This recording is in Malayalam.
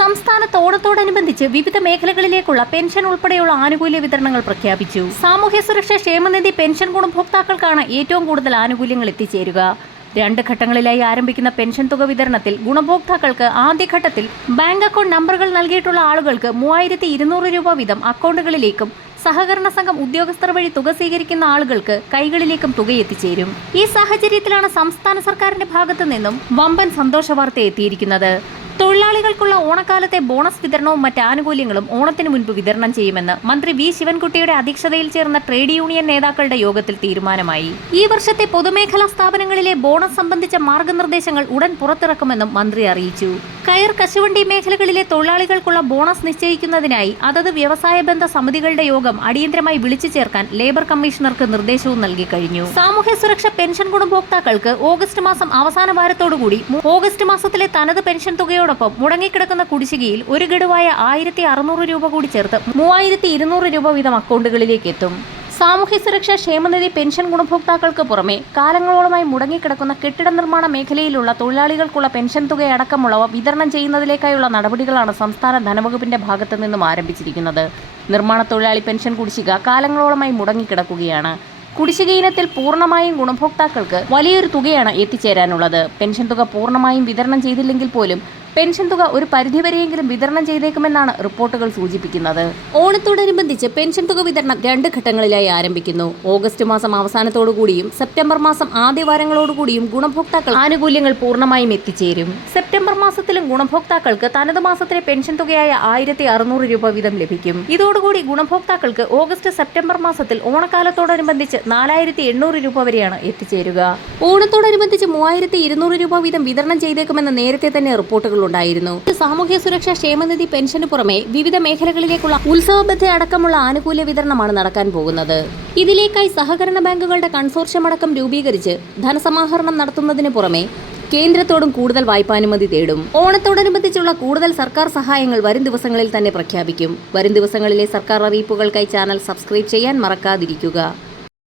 സംസ്ഥാനത്ത് ഓണത്തോടനുബന്ധിച്ച് വിവിധ മേഖലകളിലേക്കുള്ള പെൻഷൻ ഉൾപ്പെടെയുള്ള ആനുകൂല്യ വിതരണങ്ങൾ പ്രഖ്യാപിച്ചു. സാമൂഹ്യ സുരക്ഷാ ക്ഷേമനിധി പെൻഷൻ ഗുണഭോക്താക്കൾക്കാണ് ഏറ്റവും കൂടുതൽ ആനുകൂല്യങ്ങൾ എത്തിച്ചേരുക. 2 ഘട്ടങ്ങളിലായി ആരംഭിക്കുന്ന പെൻഷൻ തുക വിതരണത്തിൽ ഗുണഭോക്താക്കൾക്ക് ആദ്യഘട്ടത്തിൽ ബാങ്ക് അക്കൗണ്ട് നമ്പറുകൾ നൽകിയിട്ടുള്ള ആളുകൾക്ക് 3200 രൂപ വീതം അക്കൗണ്ടുകളിലേക്കും സഹകരണ സംഘം ഉദ്യോഗസ്ഥർ വഴി തുക സ്വീകരിക്കുന്ന ആളുകൾക്ക് കൈകളിലേക്കും തുക എത്തിച്ചേരും. ഈ സാഹചര്യത്തിലാണ് സംസ്ഥാന സർക്കാരിന്റെ ഭാഗത്തു നിന്നും വമ്പൻ സന്തോഷ വാർത്ത എത്തിയിരിക്കുന്നത്. തൊഴിലാളികൾക്കുള്ള ഓണക്കാലത്തെ ബോണസ് വിതരണവും മറ്റ് ആനുകൂല്യങ്ങളും ഓണത്തിന് മുൻപ് വിതരണം ചെയ്യുമെന്ന് മന്ത്രി വി ശിവൻകുട്ടിയുടെ അധ്യക്ഷതയിൽ ചേർന്ന ട്രേഡ് യൂണിയൻ നേതാക്കളുടെ യോഗത്തിൽ തീരുമാനമായി. ഈ വർഷത്തെ പൊതുമേഖലാ സ്ഥാപനങ്ങളിലെ ബോണസ് സംബന്ധിച്ച മാർഗനിർദ്ദേശങ്ങൾ ഉടൻ പുറത്തിറക്കുമെന്നും മന്ത്രി അറിയിച്ചു. കയർ, കശുവണ്ടി മേഖലകളിലെ തൊഴിലാളികൾക്കുള്ള ബോണസ് നിശ്ചയിക്കുന്നതിനായി അതത് വ്യവസായ ബന്ധ സമിതികളുടെ യോഗം അടിയന്തരമായി വിളിച്ചു ചേർക്കാൻ ലേബർ കമ്മീഷണർക്ക് നിർദ്ദേശവും നൽകി കഴിഞ്ഞു. സാമൂഹ്യ സുരക്ഷ പെൻഷൻ ഗുണഭോക്താക്കൾക്ക് ഓഗസ്റ്റ് മാസം അവസാന വാരത്തോടുകൂടി ഓഗസ്റ്റ് മാസത്തിലെ തനത് പെൻഷൻ തുകയോടൊപ്പം മുടങ്ങിക്കിടക്കുന്ന കുടിശ്ശികയിൽ ഒരു ഗഡുവായ 1600 രൂപ കൂടി ചേർത്ത് 3200 രൂപ വീതം അക്കൗണ്ടുകളിലേക്ക് എത്തും. സാമൂഹ്യ സുരക്ഷാ ക്ഷേമനിധി പെൻഷൻ ഗുണഭോക്താക്കൾക്ക് പുറമെ കാലങ്ങളോളമായി മുടങ്ങിക്കിടക്കുന്ന കെട്ടിട നിർമ്മാണ മേഖലയിലുള്ള തൊഴിലാളികൾക്കുള്ള പെൻഷൻ തുകയടക്കമുള്ളവ വിതരണം ചെയ്യുന്നതിലേക്കായുള്ള നടപടികളാണ് സംസ്ഥാന ധനവകുപ്പിന്റെ ഭാഗത്തു നിന്നും ആരംഭിച്ചിരിക്കുന്നത്. നിർമ്മാണ തൊഴിലാളി പെൻഷൻ കുടിശ്ശിക കാലങ്ങളോളമായി മുടങ്ങിക്കിടക്കുകയാണ്. കുടിശ്ശിക ഇനത്തിൽ പൂർണ്ണമായും ഗുണഭോക്താക്കൾക്ക് വലിയൊരു തുകയാണ് എത്തിച്ചേരാനുള്ളത്. പെൻഷൻ തുക പൂർണ്ണമായും വിതരണം ചെയ്തില്ലെങ്കിൽ പോലും പെൻഷൻ തുക ഒരു പരിധിവരെയെങ്കിലും വിതരണം ചെയ്തേക്കുമെന്നാണ് റിപ്പോർട്ടുകൾ സൂചിപ്പിക്കുന്നത്. ഓണത്തോടനുബന്ധിച്ച് പെൻഷൻ തുക വിതരണം 2 ഘട്ടങ്ങളിലായി ആരംഭിക്കുന്നു. ഓഗസ്റ്റ് മാസം അവസാനത്തോടുകൂടിയും സെപ്റ്റംബർ മാസം ആദ്യവാരങ്ങളോടുകൂടിയും ഗുണഭോക്താക്കൾ ആനുകൂല്യങ്ങൾ പൂർണ്ണമായും എത്തിച്ചേരും. സെപ്റ്റംബർ മാസത്തിലും ഗുണഭോക്താക്കൾക്ക് തനത് മാസത്തിലെ പെൻഷൻ തുകയായ 1600 രൂപ വീതം ലഭിക്കും. ഇതോടുകൂടി ഗുണഭോക്താക്കൾക്ക് ഓഗസ്റ്റ് സെപ്റ്റംബർ മാസത്തിൽ ഓണക്കാലത്തോടനുബന്ധിച്ച് 4800 രൂപ വരെയാണ് എത്തിച്ചേരുക. ഓണത്തോടനുബന്ധിച്ച് 3200 രൂപ വീതം വിതരണം ചെയ്തേക്കുമെന്ന് നേരത്തെ തന്നെ റിപ്പോർട്ടുകൾ ഉണ്ടായിരുന്നു. സാമൂഹ്യ സുരക്ഷാ ക്ഷേമനിധി പെൻഷന് പുറമെ വിവിധ മേഖലകളിലേക്കുള്ള ഉത്സവബദ്ധ അടക്കമുള്ള ആനുകൂല്യ വിതരണമാണ് നടക്കാൻ പോകുന്നത്. ഇതിലേക്കായി സഹകരണ ബാങ്കുകളുടെ കൺസോർഷ്യം അടക്കം രൂപീകരിച്ച് ധനസമാഹരണം നടത്തുന്നതിന് പുറമെ കേന്ദ്രത്തോടും കൂടുതൽ വായ്പാനുമതി തേടും. ഓണത്തോടനുബന്ധിച്ചുള്ള കൂടുതൽ സർക്കാർ സഹായങ്ങൾ വരും ദിവസങ്ങളിൽ തന്നെ പ്രഖ്യാപിക്കും. വരും ദിവസങ്ങളിലെ സർക്കാർ അറിയിപ്പുകൾക്കായി ചാനൽ സബ്സ്ക്രൈബ് ചെയ്യാൻ മറക്കാതിരിക്കുക.